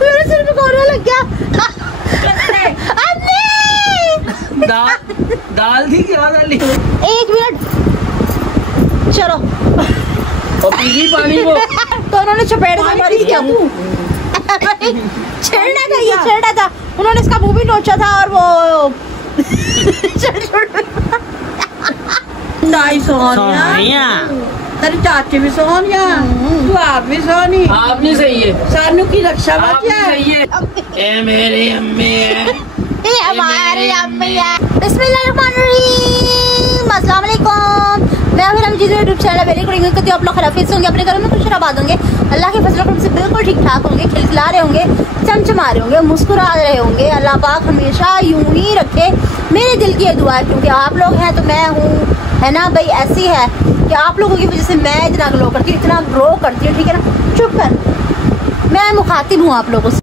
मेरे सिर पे कोरोना लग गया। दाल थी क्या डाली? 1 मिनट चलो और पीली पानी वो तो उन्होंने चपेट मारी क्या मुंह छेड़ना था, ये छेड़ा था उन्होंने, इसका मुंह भी नोचा था और वो नहीं सोनिया, तेरे चाचे भी सोनिया, तू आप भी सोनी, आप नहीं सही है, सानू की रक्षा आप नहीं सही है। ए मेरी अम्मी है, ये हमारी अम्मी है। बिस्मिल्लाहिर्रहमानिर्रहीम, अस्सलाम वालेकुम। मैं फिर हम जिस यूट्यूब चैनल बेली करेंगे कि आप लोग खराफिज होंगे, अपने घरों में खुश आबाद होंगे, अल्लाह के फजल करम से बिल्कुल ठीक ठाक होंगे, खिलखिला रहे होंगे, चमचमा रहे होंगे, मुस्कुरा रहे होंगे। अल्लाह पाक हमेशा यूं ही रखे, मेरे दिल की दुआ है, क्योंकि आप लोग हैं तो मैं हूँ, है ना भाई। ऐसी है कि आप लोगों की वजह से मैं इतना ग्लो करती हूँ, इतना ग्रो करती हूँ, ठीक है ना। चुप कर, मैं मुखातिब हूँ आप लोगों से,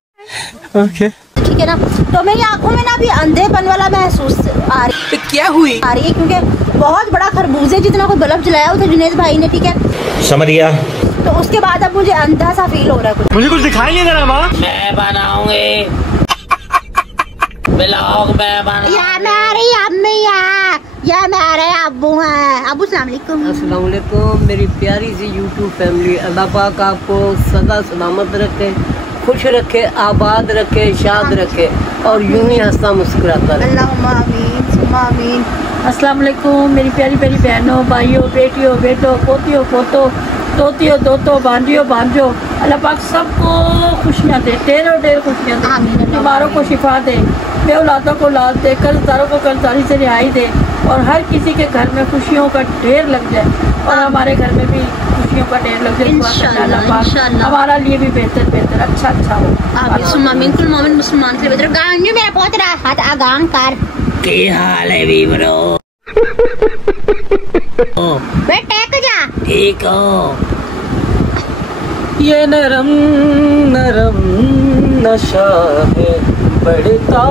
ओके ठीक है ना। तो मेरी आंखों में ना अभी अंधेपन वाला महसूस आ रही तो क्या हुई आ रही है, क्योंकि बहुत बड़ा खरबूजे जितना कोई बल्ब जलाया हुआ था जुनेद भाई ने, ठीक है, समझ गया। तो उसके बाद अब मुझे अंधा सा फील हो रहा है। मुझे कुछ दिखाई नहीं दे रहा माँ। मैं बनाऊंगी ब्लॉग, मैं बनाऊंगी। या मेरी अम्मी है, या मेरे अब्बू हैं। अब्बू अस्सलाम वालेकुम। अस्सलाम वालेकुम मेरी प्यारी सी यूट्यूब फैमिली, अल्लाह पाक आपको सदा सलामत रखे, खुश रखे, आबाद रखे, शाद रखे और यूं ही हंसता मुस्कुराता रहे। अल्लाहुम्मा आमीन सुम्मा आमीन। अस्सलाम वालेकुम मेरी प्यारी प्यारी बहनों, भाइयों, बेटियों, बेटों, पोतियों, पोतों, तोतियों, दोतों, भांजियों, भांजों, अल्लाह पाक सबको खुशियाँ दे, ढेरों ढेर खुशियाँ दे, बीमारों को शिफा दे, बेऔलादों को औलाद दे, कर्जदारों को कर्जदारी से रिहाई दे और हर किसी के घर में खुशियों का ढेर लग जाए और हमारे घर में भी खुशियों का ढेर लग जाए। इंशाअल्लाह, इंशाअल्लाह। हमारा लिए भी बेहतर बेहतर अच्छा अच्छा हो। आमीन सुम्मा आमीन। कुल मोमिन मुसलमान से बेहतर। गांव मेरा बहुत रहा हाथ आगाम कर। क्या हाल है वीवरो? बेटे को जा ठीक हो? ये नरम नरम नशा है बढ़ता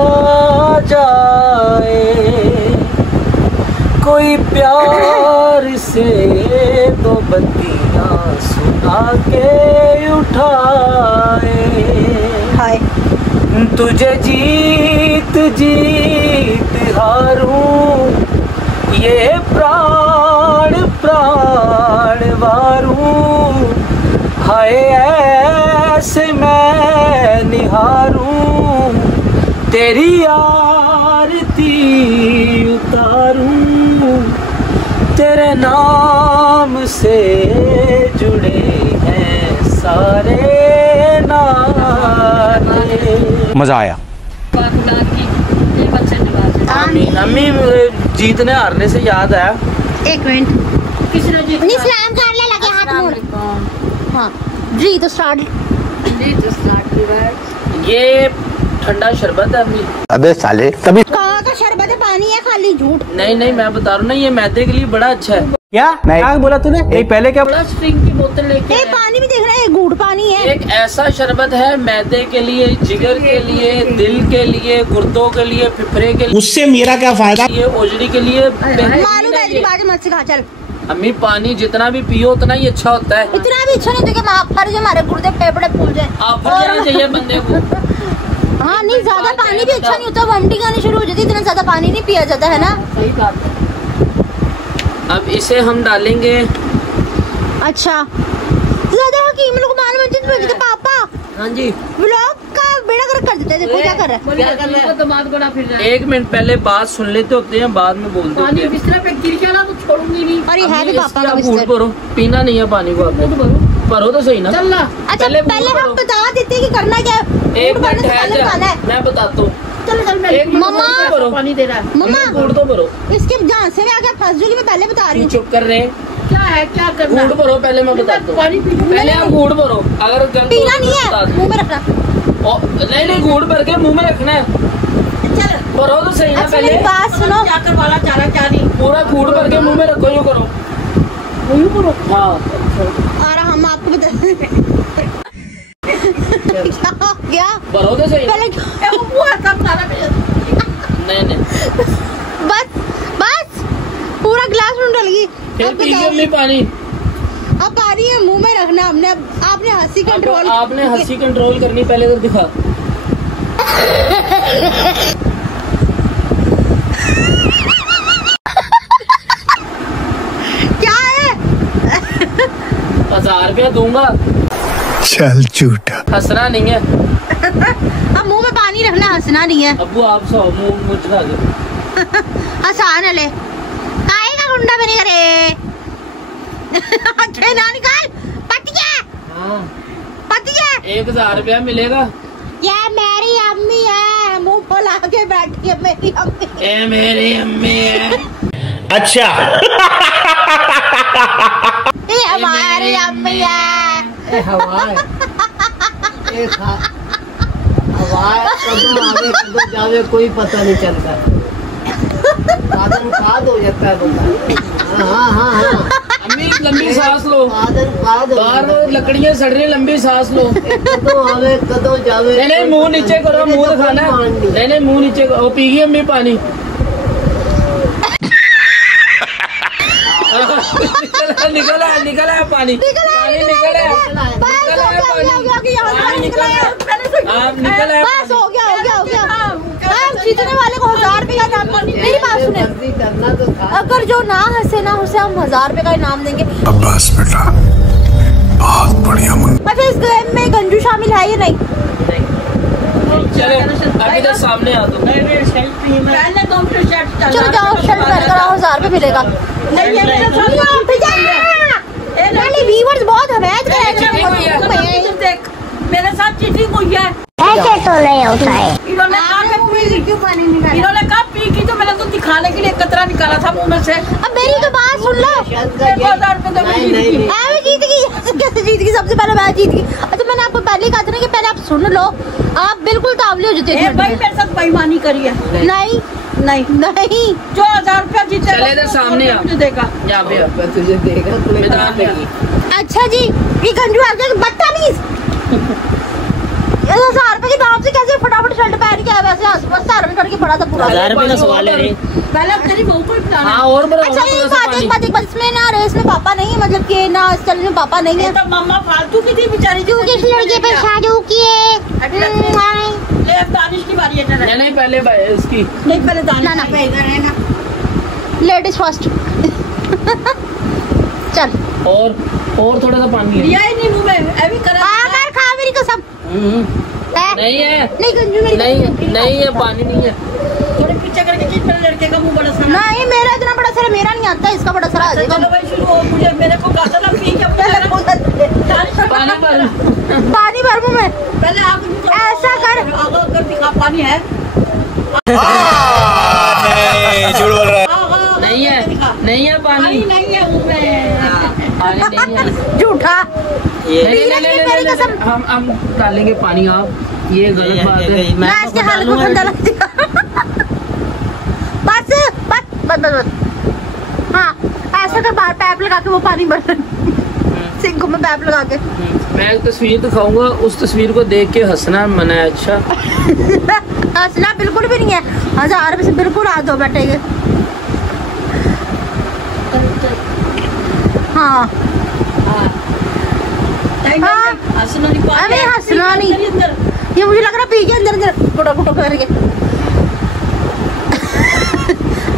जाए, कोई प्यार से दो बत्तियां सुना के उठाए। हाय तुझे जीत जीत हारूं, ये प्राण प्राण वारूं, हाय ऐसे मैं निहारूं, तेरी आरती उतारूं, तेरे नाम से जुड़े हैं सारे नारे। मजा आया। आमीन। अम्मी जीतने हारने से याद आया, 1 मिनट किसी ने जीतना? नहीं सलाम करने लगे हाथ मोड़। हाँ जी तो स्टार्ट। ये ठंडा शरबत है अम्मी। अबे साले तभी कहाँ का शरबत है, पानी है खाली, झूठ। नहीं नहीं मैं बता रहा हूँ ना, ये मैदे के लिए बड़ा अच्छा है। क्या नहीं बोला तूने? यही पहले क्या बड़ा स्ट्रिंग की बोतल लेके ये आया। पानी भी देख रहे हैं, घूट पानी है। एक ऐसा शरबत है मैदे के लिए, जिगर के लिए, दिल के लिए, गुर्दों के लिए, फेफड़े के लिए, उससे मेरा क्या फायदा? ये ओजरी के लिए मालूम है, तेरी बात मत सिखा चल। अम्मी पानी जितना भी पियो उतना ही अच्छा होता है। इतना भी अच्छा नहीं होता कि फर्ज हमारे गुर्दे फेफड़े फूल जाए। आप जाना चाहिए बंदे को। हाँ नहीं, ज्यादा पानी भी अच्छा नहीं होता, वोमिटिंग आनी शुरू हो जाती है, इतना ज्यादा पानी नहीं पिया जाता है ना। सही बात है। अब इसे हम डालेंगे। अच्छा ज्यादा हकीम लोग मालूम है जिस पापा हाँ जी, व्लॉग का बेड़ा गर्क कर देते हैं। देखो क्या कर रहा है। क्या कर रहा है? दिमाग बड़ा फिर रहा है। 1 मिनट पहले बात सुन लेते होते हैं, बाद में बोलते होते पानी हैं। बिस्तर पे गिर गया ना तो छोड़ूंगी नहीं। और ये है भी पापा का घूट बिस्तर। भरो, पीना नहीं है पानी को आपने। खुद भरो। भरो तो सही ना। चल ना। अच्छा पहले पहले घूट हम भरो। बता देते हैं कि करना क्या है। 1 घूट भरने मिनट से पहले बताना है। मैं बताता हूँ। चल चल मैं एक मिनट मम्मा। भरो। पानी दे रहा है। मम्मा घूट तो भरो। इसके जान से मैं आगे फंस जाऊंगी, मैं पहले बता रही हूँ। चुप कर रहे हैं। क्या है क्या करना? घूट भरो पहले, मैं बताता हूँ। पानी पी लो। पहले आप घूट भरो, अगर गलत पीना हो तो नहीं बता है, दो। मुंह में रखना। नहीं नहीं, घूट भर के मुंह में रखना है। चल भरो तो सही ना अच्छा पहले। मेरी बात सुनो। क्या कर वाला चारा क्या नहीं। पूरा घूट भर के मुंह में रखो, यूँ करो। वही करो। हाँ और हम आपको बता क्या हो गया भरो तो सही। पहले। ए वो बुआ सब सारा पे। नहीं नहीं, बस बस पूरा गिलास में डल गई। फिर अब पी बताओ। पानी। अब पानी है मुंह में रखना। रखना हमने, आपने हंसी कंट्रोल, आपने हंसी कंट्रोल करनी, पहले तो दिखा। क्या है? 1000 रुपया दूंगा। चल झूठा। हंसना नहीं है। अब मुंह में पानी रखना, हंसना नहीं है। अबू आप सो मुंह चढ़ा दो। हंसान ले काहे का गुंडा बने करे। आंखें ना निकाल, पतिया हाँ। पतिया 1000 रुपया मिलेगा। ये मेरी अम्मी है, मुंह फुला के बैठी है मेरी अम्मी। ये मेरी अम्मी है। अच्छा। ये हमारी अम्मी है। हवा कदम आगे कदम जावे कोई पता नहीं चलता, बादल खाद हो जाता है बंदा। हाँ अम्मी लंबी सांस लो, बादल खाद हो बाहर लकड़ियाँ सड़ रही, लंबी सांस लो। कदम आवे कदम जावे। नहीं मुंह नीचे करो, मुंह दिखाना। नहीं मुंह नीचे करो। पीगी अम्मी पानी। निकला है पानी, पानी निकला है। आप निकल आए। बस हो गया। हम जीतने वाले को 1000 रुपए का इनाम। मेरी बात सुने, अगर जो ना हंसे ना उसे हम 1000 रुपए का इनाम देंगे। अब बस बेटा, बहुत बढ़िया मन। अच्छा इस गेम में गंजू शामिल है या नहीं? चलो अभी तो सामने आ दो। चलो जाओ शर्ट कर कर आओ, 1000 रुपए मिलेगा। व्यूअर्स बहुत हमायत देख मेरे साथ चीटिंग हुई है। ऐसे तो नहीं होता है। इन्होंने कहा पी की तो मैंने तो दिखाने के लिए कतरा निकाला था मुंह में से। अब मेरी तो बात सुन लो। 2000 रुपए तो मैं जीत गई। कैसे जीत गई? सबसे पहले मैं जीत गई। तो मैंने आपको पहले कहा था ना कि पहले आप सुन लो, आप बिल्कुल तावले हो जाते थे। भाई मेरे साथ बेईमानी करी है। नहीं जो 1000 रुपया जीते चले तो सामने आ। मुझे देगा, यहाँ पे तुझे देगा मैदान में। अच्छा जी, ये गंजू आ गया बदतमीज। 1000 रुपए के दाम से कैसे फटाफट शर्ट पहन के आया? वैसे आसपास सार में करके पड़ा था पूरा। 1000 रुपए का सवाल है। पहले तेरी बहू को बताना। हाँ और बड़ा। अच्छा एक बात इसमें ना रेस में पापा नहीं है, मतलब कि ना इस चैनल में पापा नहीं है। तो मम्मा फालतू की थी बेचारी, क्योंकि इस लड़के पे शादी की है। दानिश की बारी है। नहीं पहले इसकी नहीं पहले दानिश ना लेडीज फर्स्ट। चल और थोड़ा सा पानी है। लिया ही नहीं मुंह में, अभी करा खा मेरी कसम। नहीं है, नहीं गंजू मेरी नहीं है, पानी नहीं है। थोड़े पीछे करके खींच, मेरे लड़के का मुंह बड़ा सा। नहीं मेरा इतना बड़ा सर मेरा नहीं आता, इसका बड़ा सर आ जाएगा। चलो भाई शुरू हो, मुझे मेरे को कहा था ना पी के पानी भर मुंह में। पहले आप ऐसा कर दिखा, पानी है। झूठ बोल रहा है। नहीं है पानी नहीं है मुंह में, पानी नहीं है। झूठा। नहीं, हम डालेंगे पानी। आप ये गलत बात है। मैं इसके हाल को ठंडा लग दिया। बस हाँ ऐसा कर, बाहर पाइप लगा के वो पानी भर सिंक में पाइप लगा के। मैं एक तस्वीर दिखाऊंगा, उस तस्वीर को देख के हंसना मना है। अच्छा हंसना बिल्कुल भी नहीं है। 1000 रुपए से बिल्कुल आ दो बैठेंगे। हाँ अरे हंसना नहीं, ये मुझे लग रहा पी के अंदर फुटो करके।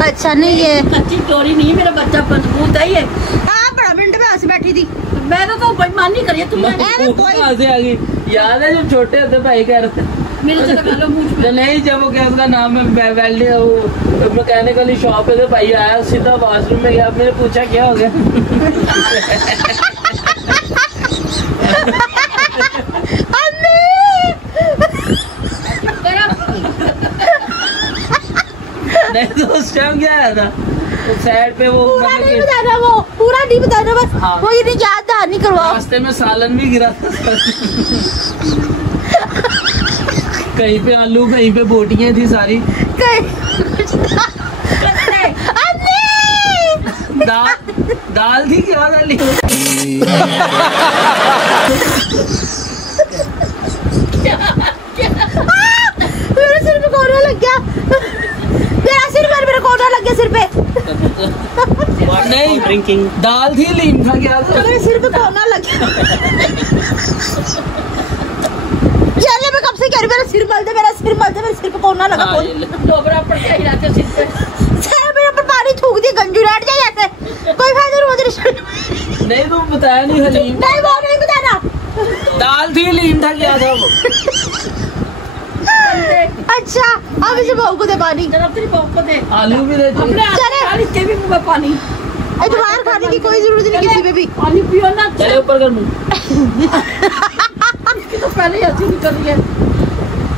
अच्छा नहीं है अच्छी चोरी नहीं, मेरा बच्चा मजबूत है ये। हाँ बड़ा मिनट में हंस बैठी थी। मैंने तो बेईमानी करी है तुमने। कहाँ से आ गई? याद है जब छोटे होते भाई कह रहे थे मेरे से लगा लो मुझ नहीं, जब वो क्या उसका नाम है वेल्डिंग, वो मैकेनिकल शॉप है, तो भाई आया सीधा वॉशरूम में गया, मैंने पूछा क्या हो गया? नहीं तो उस टाइम क्या आया था साइड पे वो पूरा नहीं बताना, वो पूरा नहीं बताना बस। हाँ। वो ये नहीं याद नहीं करवाओ। रास्ते में सालन भी गिरा था। कहीं पे आलू, कहीं पे बोटियां थी सारी। दाल थी क्या डाली? मेरे सिर पे कोना लग गया। मेरा सिर पर मेरे कोना लग गया सिर पे। नहीं ड्रिंकिंग। दाल थी, लीम था, क्या था? मेरे सिर पे कोना लग गया। चले मैं कब से कह रही हूं, मेरा सिर मल दे, मेरा सिर मल दे, मेरे सिर पे कोना लगा। डोबरा पड़ के हिलाते सिर पे। सर मेरे ऊपर पानी थूक दिया, गंजू बैठ जाए ऐसे। कोई फायदा नहीं मुझे। नहीं तुम बताया नहीं हलीम। नहीं वो नहीं बताना। दाल थी, लीम था, क्या था वो? अच्छा अब इसे बहू को दे पानी। जरा तेरी बहू को दे। आलू भी दे। अपने हाथ इसके भी मुंह में पानी। बाहर खाने की कोई जरूरत नहीं किसी पे भी। पानी पियो ना। चले ऊपर कर मुंह। इसकी तो पहले ही हंसी निकल रही है।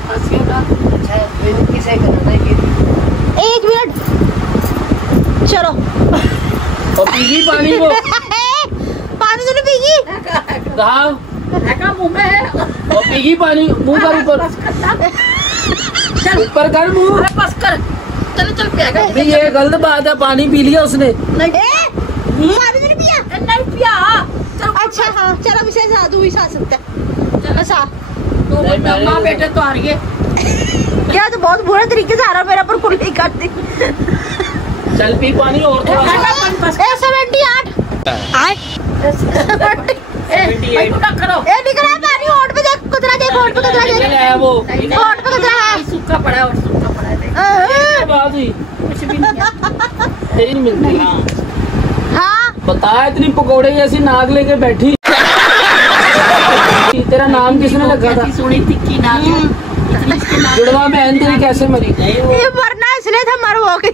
हंसी ना। किसे करना है? 1 मिनट चलो। और पीगी पानी वो। पानी तो नहीं पीगी। कहा मुंह में है। और पीगी पानी, मुंह कर ऊपर। चल ऊपर कर मुंह। अरे बस कर। चल चल पिएगा। नहीं ये गलत बात है, पानी पी लिया उसने। पानी तो नहीं पिया। नहीं पिया। अच्छा हाँ चलो अब इसे साधु ही साथ सकता है। सा तो माँ बेटे तो आ रही है। क्या तो बहुत बुरे तरीके से आ रहा मेरा पर कुल्ली कर दी। चल पी पानी और थोड़ा सा। 78 करो। निकल रहा है पानी। होठ पे देख, कुतरा देख, होठ पे कुतरा देख। है वो। होठ पे कुतरा है। सूखा पड़ा है और सूखा पड़ा है। देख। बात हुई कुछ भी नहीं है। तेरी नहीं मिलती। हाँ बता इतनी पकोड़े जैसी नाक लेके बैठी। तेरा नाम किसने रखा था? सोनी तिक्की नाक है। जुड़वा बहन तेरी कैसे मरी? ये मरना इसलिए था, मर हो गई।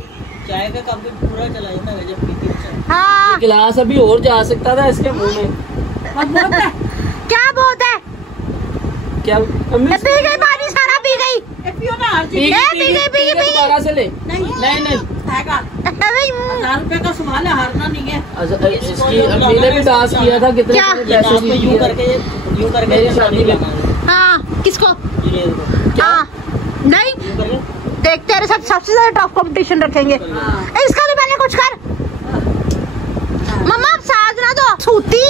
चाय का कप भी पूरा चला जाता है जब पीती है चाय। हाँ गिलास अभी और जा सकता था इसके मुंह में। क्या बहुत है? क्या पी गई पानी, सारा पी गई। पियो ना हर पी चीज। गई दोबारा से ले। नहीं नहीं हैगा। 1000 रुपए का सामान है, हारना नहीं है। अच्छा, इसकी अम्मी ने भी डांस किया था, कितने क्या? ये पैसे नाक पे यूं करके मेरी शादी में। हाँ किसको? ये हाँ नहीं यूं करके देख तेरे साथ सबसे ज्यादा टफ कंपटीशन रखेंगे। इसका भी पहले कुछ कर। मम्मा साथ ना दो सूती।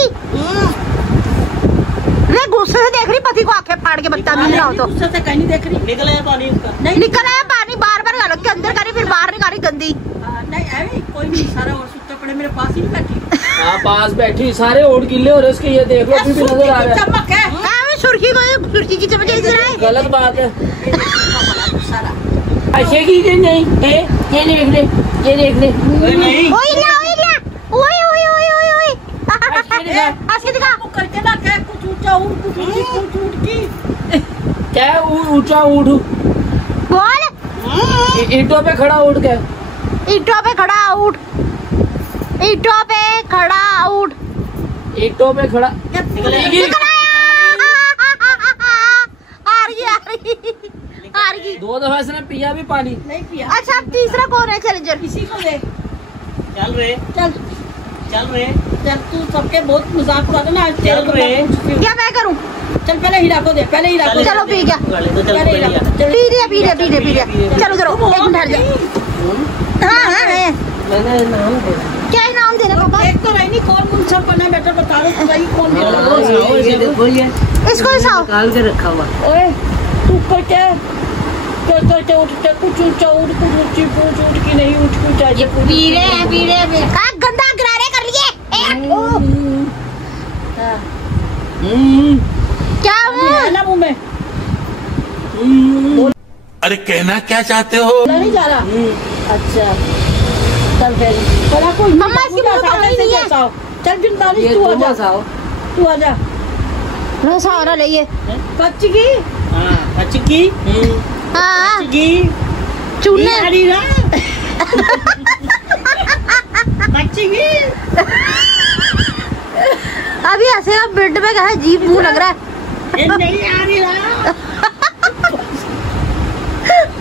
मैं गुस्से से देख रही पति को, आंखें फाड़ के बदतमीज ना हो तो। उससे कहीं नहीं देख रही। निकल आया पानी उसका। नहीं निकल आया पानी, बार बार गलत के अंदर करी, फिर बाहर निकाली गंदी। नहीं अरे कोई नहीं, सारा और सुत्ते पड़े मेरे पास ही नहीं बैठी। हाँ पास बैठी, सारे ओट गिल्ले हो रहे उसके। ये देख लो अभी भी नजर आ रहा है। चमक है। सुर्खी को सुर्खी की चमक इधर है। गलत बात है। सारा अच्छे की नहीं है, ये देख ले, ये देख ले। नहीं ओए ला ओए ला ओए ओए ओए ओए ओए ऐसे दिखा। वो करके ना क्या कुछ ऊंचा उड़ कुछ ऊंची कुछ ऊंट की। क्या ऊंचा ऊँट? बोल। ईंटों पे खड़ा ऊँट क्या? ईंटों पे खड़ा ऊँट। ईंटों पे खड़ा ऊँट। ईंटों पे खड़ा। निकल आया। आ रही आ रही आ रही। 2 दफा इसने पिया भी पानी। नहीं पिया। अच्छा अब तीसरा कौन है चैलेंजर? किसी को दे। चल रे चल चल रे चल तू सबके बहुत मजाक उड़ा देना। आज तेरे चल रे। क्या मैं करूं? चल पहले हीरा को दे, पहले हीरा को। चलो पी गया। गाड़ी तो चल पहले हीरा को। चल पी लिया पी लिया पी लिया पी लिया। चलो चलो 1 मिनट ठहर जा। हाँ हाँ है। मैंने नाम दिया। क्या इनाम देना पापा? देख तो रही नहीं कौन मुंसफ बना बेटा, बता दो तो सही कौन मेरा। ये देखो ये इसको हिसाब। निकाल के रखा हुआ। ओए तू करके करके उठते कुछ ऊंचा उठ कुछ ऊंची पूछ उठ की नहीं उठ की चाहिए। पी रहे गंदा गरारे कर लिए। क्या है ना मुंह में। अरे कहना क्या चाहते हो? नहीं जा रहा। अच्छा चल फिर बड़ा कोई मम्मा इसकी मुंह में पानी नहीं है। चल बिंदानिश ये तू आ जा। साओ। तू आ जा। लो सहारा ले ये। कच्ची की हाँ अच्छी की हाँ की चूने। कच्ची की अभी ऐसे अब बेड में कहा जीप मुंह लग रहा है। ये नहीं आ रही ना।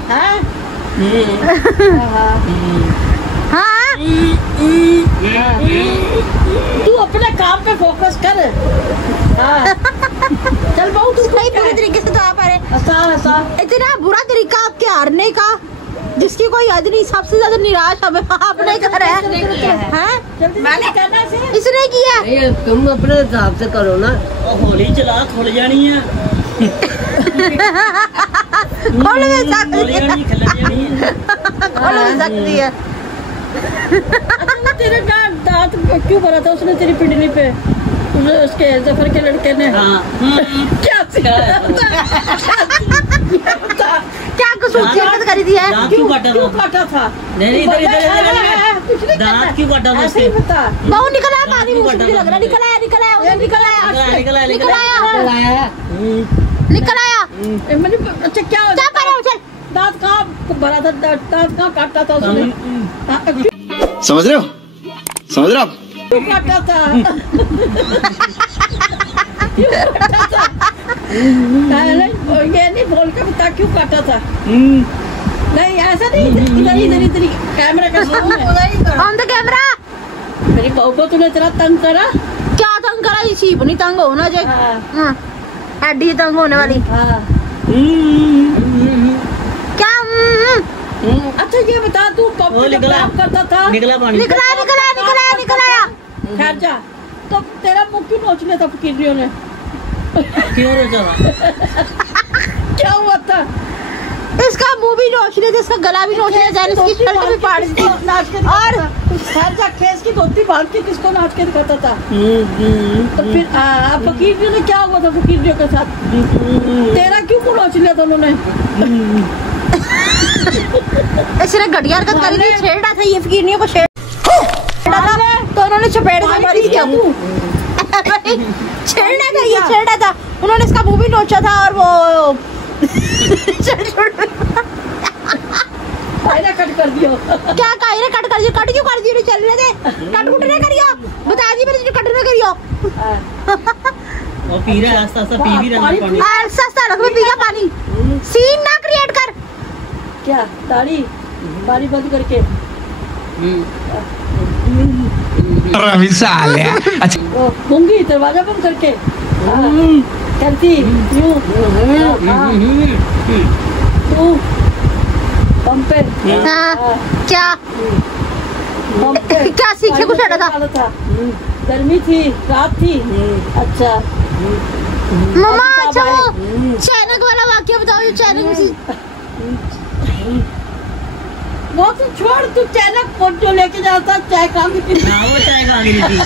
हाँ हाँ तू अपने काम पे फोकस कर। हाँ चल बहू तू नहीं पूरी तरीके से तो आप आ रहे। हंसा हंसा। इतना बुरा तरीका आपके हारने का जिसकी कोई हद नहीं। सबसे ज्यादा निराश हमें आपने कर है। हैं? मैंने कहना से इसने किया। तुम अपने हिसाब से करो ना। होली चला खुल जानी है। खोल भी सकती होली है। जानी खिल जानी है। खोल भी सकती है। तेरे दाल दांत क्यों भरा था उसने तेरी पिंडली पे? उसके जफर के लड़के ने। क्या क्या कसूर करी थी है? क्यों काटा था? नहीं इधर दांत क्यों काटा था उसके? बहु निकल आया, पानी मुझे लग रहा, निकल आया अच्छा क्या दांत कहाँ भरा था? दांत कहाँ काटा था उसने? समझ रहे हो क्यों काटा था? ये नहीं बोल के बता क्यों काटा था? नहीं ऐसा नहीं, इधर कैमरा का सामने ऑन द कैमरा। मेरी बहू को तूने इतना तंग करा? क्या तंग करा? ये सीप नहीं तंग होना चाहिए, हड्डी तंग होने वाली। क्या? अच्छा ये बता तू कब काम करता था? निकला पानी निकला आया। खैर जा, तो तेरा मुंह क्यों नोच लिया था फकीरियों ने? क्यों रोचा था? क्या हुआ था? इसका मुंह भी नोच लिया था, इसका गला भी नोच लिया था, इसकी शर्ट भी फाड़ दी थी। नाच के और खैर जा, खेस की धोती बांध के किसको नाच के दिखाता था? तो फिर फकीरियों ने क्या हुआ था फकीरियों के साथ? तेरा क्यों मुंह नोच लिया था उन्होंने? इसने घटिया हरकत करी थी, छेड़ा था ये फकीरियों को, छेड़ा तो उन्होंने चपेट में मारी थी। छेड़ा था उन्होंने, इसका मुंह भी नोचा था और वो कट कर दियो। क्या कायरे कट कर दियो? कट क्यों कर दियो? चल रहे थे कट नहीं करियो, बता दी मैंने कट नहीं करियो। वो पी रहा है आस्ता आस्ता, पी भी रहा है पानी। आस्ता रख में पी पानी, सीन ना क्रिएट कर। क्या दाढ़ी पानी बंद करके? अच्छा मूंगी दरवाजा बंद करके करती यूं। तू पंप पे क्या सीखे कुछ था? गर्मी थी, रात थी। अच्छा मम्मा, अच्छा वो चैनक वाला वाक्य बताओ, जो चैनक में वो तो छोड़, तू चैनक फोन जो लेके जाता चाय कहाँ की? वो चाय कहाँ गिरी थी?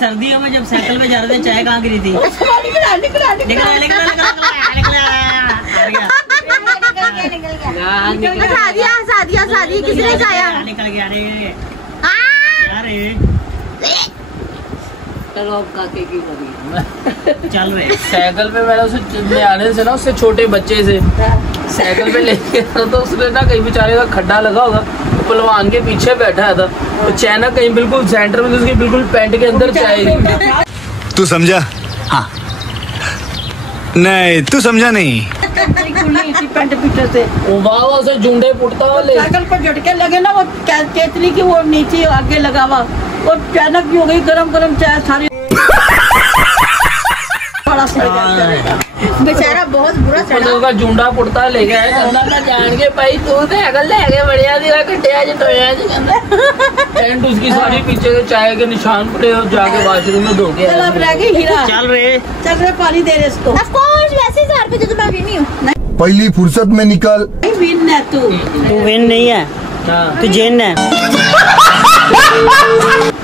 सर्दियों में जब साइकिल पे जा रहे थे चाय कहाँ गिरी थी? शादी किसने खाया? निकल गया चल रहे साइकिल पे मैंने उसे आने से ना, उससे छोटे बच्चे से साइकिल पे लेके तो उसने ना कहीं बेचारे का खड्डा लगा होगा, पहलवान के पीछे बैठा था, तो चैनक कहीं बिल्कुल सेंटर में, उसकी बिल्कुल पैंट के अंदर चाय। तू समझा? हाँ नहीं तू समझा नहीं। पैंट पीछे से वाह से जुंडे पुटता वाले साइकिल पर झटके लगे ना, वो केतली की वो नीचे आगे लगा हुआ, वो चैनक भी हो गई गरम चाय सारी। बेचारा बहुत बुरा चढ़ा, उसका जुंडा पुटता ले गया है, कहना मैं जान के भाई तू साइकिल ले गए बढ़िया दी कटिया जी टोया जी, पैंट उसकी सारी पीछे से चाय के निशान पड़े और जाके वॉशरूम में धो के चल अब रह गई हीरा। चल रहे पानी दे रहे इसको। ऑफ कोर्स वैसे 1000 रुपए तो मैं भी नहीं हूँ। पहली फुर्सत में निकल। विन है तू विन नहीं है, तू जेन है।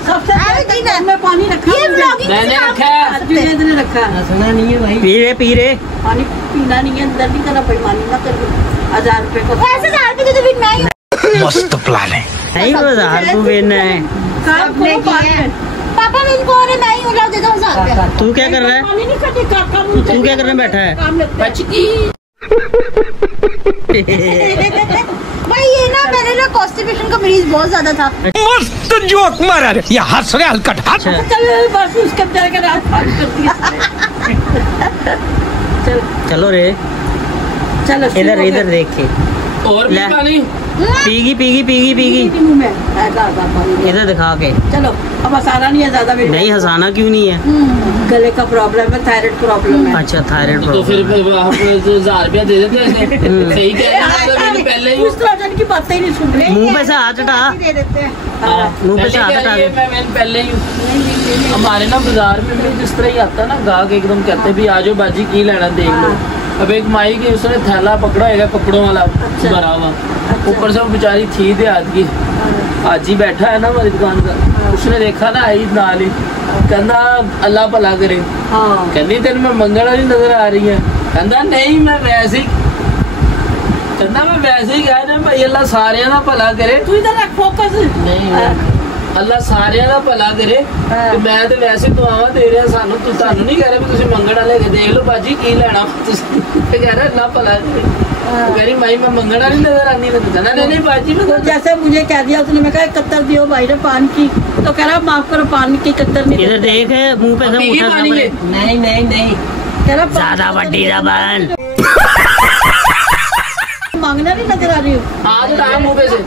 सबसे पहले में पानी रखा, ये व्लॉगिंग मैंने रखा है, ने रखा। सुना नहीं है भाई? पी रहे पानी पीना नहीं है, अंदर नहीं करना, बेईमानी ना कर। 1000 रुपए को ऐसे 1000 रुपए तो फिर मैं ही हूँ। मस्त प्लान है। नहीं वो 1000 तू विन है। काम करो बाद में। पापा मेरे को और मैं ही हूँ, लाओ दे दो 1000 रुपए। तू क्या कर रहा है? पानी नहीं करते काका, तू क्या करने बैठा है? काम लगता है। भाई ये ना मैंने ना कॉन्स्टिपेशन का मरीज बहुत ज्यादा था। मस्त जोक मारा रे, ये हंस रहे हलकट हाथ। चल बस उसके बेचारे का रात पानी करती है। चलो रे, चलो इधर देख के और भी पानी पीगी मुंह में पानी। इधर दिखा के। चलो अब हंसाना नहीं है ज्यादा। नहीं हंसाना क्यों नहीं है? गले का प्रॉब्लम है, थायराइड प्रॉब्लम है। अच्छा थायराइड तो फिर आप 1000 रुपया दे देते हैं। सही कह रहे हैं, पहले ही उस तरह की बातें ही नहीं सुन रहे। मुंह पे से हाथ हटा, दे देते हैं। मुंह पे से हाथ हटा दे। मैं पहले ही हमारे ना बाजार में भी जिस तरह ही आता ना गाहक एकदम कहते भी आज बाजी की लेना देख लो। अब एक माई की उसने थैला पकड़ा है कपड़ों वाला भरा हुआ, ऊपर से वो बेचारी थी दे हाथ की, हाजी बैठा है ना हमारी दुकान का, उसने देखा ना आई नाल ही, कहना अल्लाह भला करे। कहनी तेन मैं मंगल वाली नजर आ रही है? कहना नहीं मैं वैसे ही, कहना मैं वैसे ही कह रहा भाई अल्लाह सारे का भला करे। तू इधर रख फोकस। नहीं अल्लाह सारे का भला करे, ते मैं तो वैसे दुआवां दे रहा सानू, तू तानू नहीं कह रहा भी तुसीं मंगण वाले देख लो बाजी की लेना, तुसीं कह रहा अल्लाह भला करे। कह रही भाई मैं मंगण वाली नजर आनी, मैं कहना नहीं बाजी मैं तो जैसे मुझे कह दिया उसने, मैं कहा कत्तर दियो भाई ने पान की, तो कह रहा माफ करो पान की कत्तर नहीं। इधर देख मुंह पे से मुठा नहीं नहीं नहीं कह रहा ज्यादा बड्डी जबान मांगना नहीं नजर आ रही हूँ। हाँ तो कहा मुँह पे से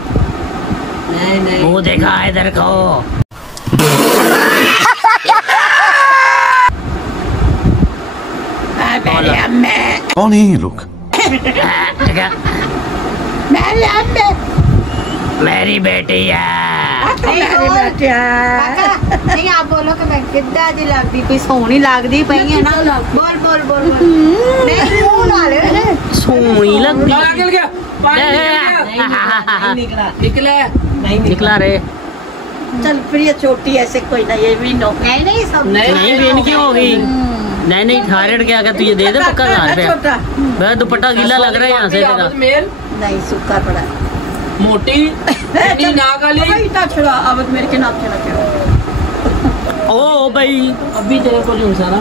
नहीं नहीं मुंह देखा इधर को। कौन है ये लोग? मेरी बेटी है। नहीं आप बोलो कि मैं किद्दा दी लगदी, कोई सोहनी लगदी पई है ना। बोल बोल बोल नहीं मुंह ना ले सोई लगती निकल गया पानी निकला नहीं निकला रे। चल फिर ये छोटी ऐसे कोई ना, ये भी नो नहीं नहीं सब नहीं बिन की होगी। नहीं नहीं थायराइड क्या क्या तुझे दे दे पक्का 1000 रुपया। मैं दुपट्टा गीला लग रहा है यहाँ से तेरा। मेल नहीं सूखा पड़ा मोटी नाक वाली इतना छोड़ा अब मेरे के नाम चला क्या। ओ भाई अभी तेरे को नहीं सारा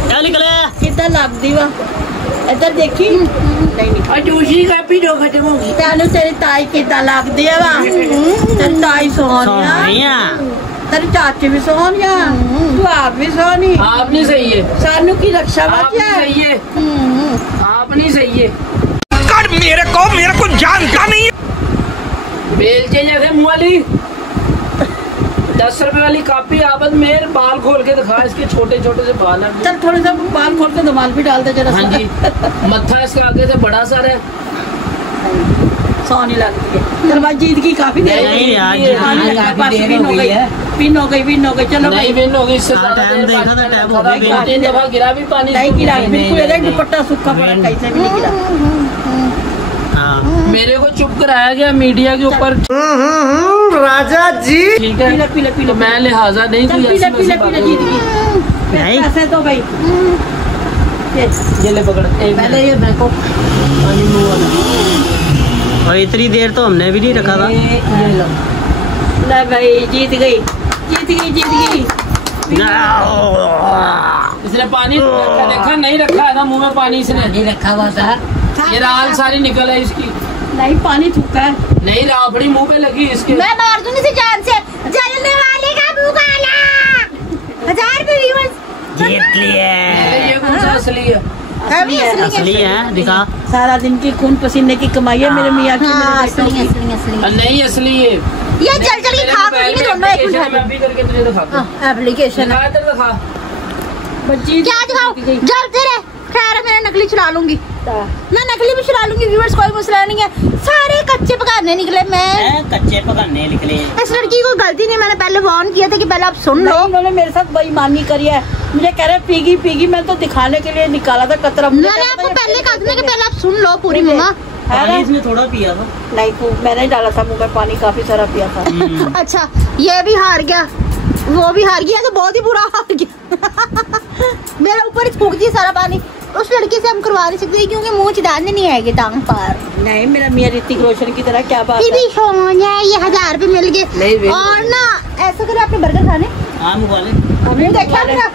क्या निकला कितना लाभ दीवा इधर देखी नहीं दूसरी कापी दो खत्म होगी। तेनू तेरी ताई कितना लाभ दिया वा, तेरी ताई सोनिया, तेरी चाची भी सोनिया, तू आप भी सोनी। आप नहीं सही है, सानू की रक्षा आप बचा नहीं सही है, आप नहीं सही है। कर मेरे को जानता नहीं। बेलचे जैसे मुँह वाली 10 रुपए वाली कापी आपद मेरे बाल खोल के दिखा, इसके छोटे छोटे से बाल हैं। चल थोड़े सा बाल खोल के दमाल भी डाल दे जरा। हाँ जी मत्था इसका आगे से बड़ा सारा है। सोनी लगती है। चल भाई जीत की काफी देर हो नहीं गई। यार, पिन हो गई चलो भाई। नहीं बिन होगी इससे हाँ, टाइम देखा था, टाइम हो गया। 3 दफा गिरा भी पानी नहीं गिरा बिल्कुल, एकदम दुपट्टा सूखा पड़ा, कैसे भी नहीं गिरा। हाँ मेरे को चुप कराया गया मीडिया के ऊपर। राजा जी ठीक है पीला पीला पीला तो मैं लिहाजा नहीं चल कोई पीला ऐसी पीला वैसी पीला बात जीत नहीं। गई। नहीं। पैसे तो भाई ये ले पकड़ पहले ये मेरे को पानी मुंह वाला। और इतनी देर तो हमने भी नहीं रखा था। ये लो ले भाई जीत गई। इसने पानी देखा नहीं रखा है ना मुंह में पानी, इसने नहीं रखा हुआ था। ये राल सारी निकल है इसकी, नहीं पानी थूका है। नहीं राबड़ी मुंह पे लगी इसके। मैं मार दूंगी इसे जान से। जलने वाले का मुंह काला। 1000 रुपए व्यूअर्स जीत लिए। ये कौन सा असली है? असली है दिखा। सारा दिन की खून पसीने की कमाई है मेरे मियाँ की। हाँ मेरे बेटों की। नहीं असली है ये जल जल के खा के दोनों एक एप्लीकेशन मैं अभी करके तुझे दिखाता हूँ। एप्लीकेशन दिखा इधर दिखा। बच्ची क्या दिखाओ जलते रहे। खैर मैं नकली चला लूंगी, मैं नकली भी चला लूंगी व्यूअर्स, कोई मसला नहीं है। सारे कच्चे पकाने निकले। मैं कच्चे पकाने निकले। इस लड़की को गलती नहीं, मैंने पहले वार्न किया था कि पहले आप सुन लो। उन्होंने मेरे साथ बेईमानी करी है। मुझे कह रहे पीगी मैं तो दिखाने के लिए निकाला था कतरा। मैंने आपको पहले कहा था कि पहले आप सुन लो पूरी मम्मा। पानी इसमें थोड़ा पिया था। नहीं मैंने ही डाला था मुँह में पानी, काफी सारा पिया था। अच्छा ये भी हार गया, वो भी हार गया, तो बहुत ही बुरा हार गया। मेरे ऊपर ही थूक दिया सारा पानी। उस लड़की से हम करवा नहीं सकते क्योंकि मुंह चिदाने नहीं आएगी टांग पर। नहीं मेरा मियाँ ऋतिक रोशन की तरह क्या बात फिर है। भी सोनिया ये 1000 रुपए मिल गए। और ना ऐसा करे अपने बर्गर खाने। आम वाले हमने देखा मेरा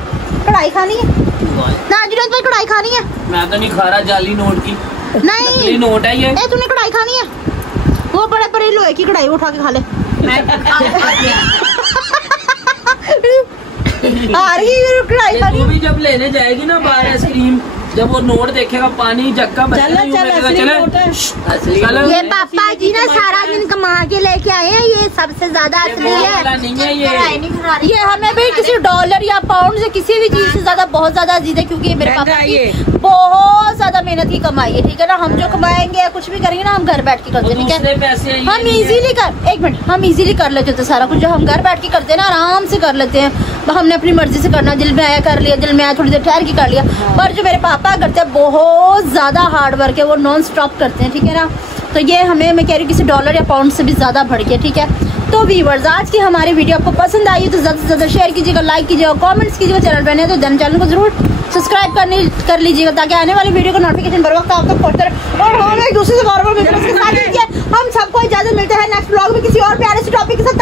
कढ़ाई खानी है ना जुनैद भाई, कढ़ाई खानी है। मैं तो नहीं खा रहा जाली नोट की, नहीं नकली नोट है ये। तूने कढ़ाई खानी है, वो बड़े बड़े लोहे की कढ़ाई उठा के खा ले। आ रही है कढ़ाई तू खानी। भी जब लेने जाएगी ना बाहर आइसक्रीम जब वो नोट देखेगा पानी जक्का ये पापा जी ना सारा दिन कमा के लेके आए हैं, ये सबसे ज्यादा असली है। नहीं है ये हमें भी किसी डॉलर या पाउंड से किसी भी चीज से ज्यादा बहुत ज्यादा अजीज है, क्योंकि मेरे पापा की बहुत ज्यादा मेहनत की कमाई है, ठीक है ना। हम जो कमाएंगे या कुछ भी करेंगे ना, हम घर बैठ के करते हैं, ठीक है। हम इजीली हम इजीली कर लेते थे सारा कुछ, जो हम घर बैठ के करते हैं ना, आराम से कर लेते हैं। हमने अपनी मर्जी से करना, दिल में आया कर लिया, दिल में आया थोड़ी देर ठहर के कर लिया। पर जो मेरे पापा करते हैं बहुत ज्यादा हार्ड वर्क है, वो नॉन स्टॉप करते हैं, ठीक है ना। तो ये हमें, मैं कह रही हूँ, किसी डॉलर या पाउंड से भी ज्यादा बढ़ गया, ठीक है। तो व्यूअर्स, आज की हमारी वीडियो आपको पसंद आई तो ज्यादा से ज्यादा शेयर कीजिएगा, लाइक कीजिएगा, कमेंट्स कीजिएगा। चैनल पर नए तो चैनल को जरूर सब्सक्राइब कर लीजिएगा, ताकि आने वाली वीडियो का नोटिफिकेशन बर वक्त आप तक पहुंचता रहे। और हम एक दूसरे से बार-बार हम सबको इजाजत मिलते हैं नेक्स्ट ब्लॉग में किसी और प्यारे से टॉपिक के साथ।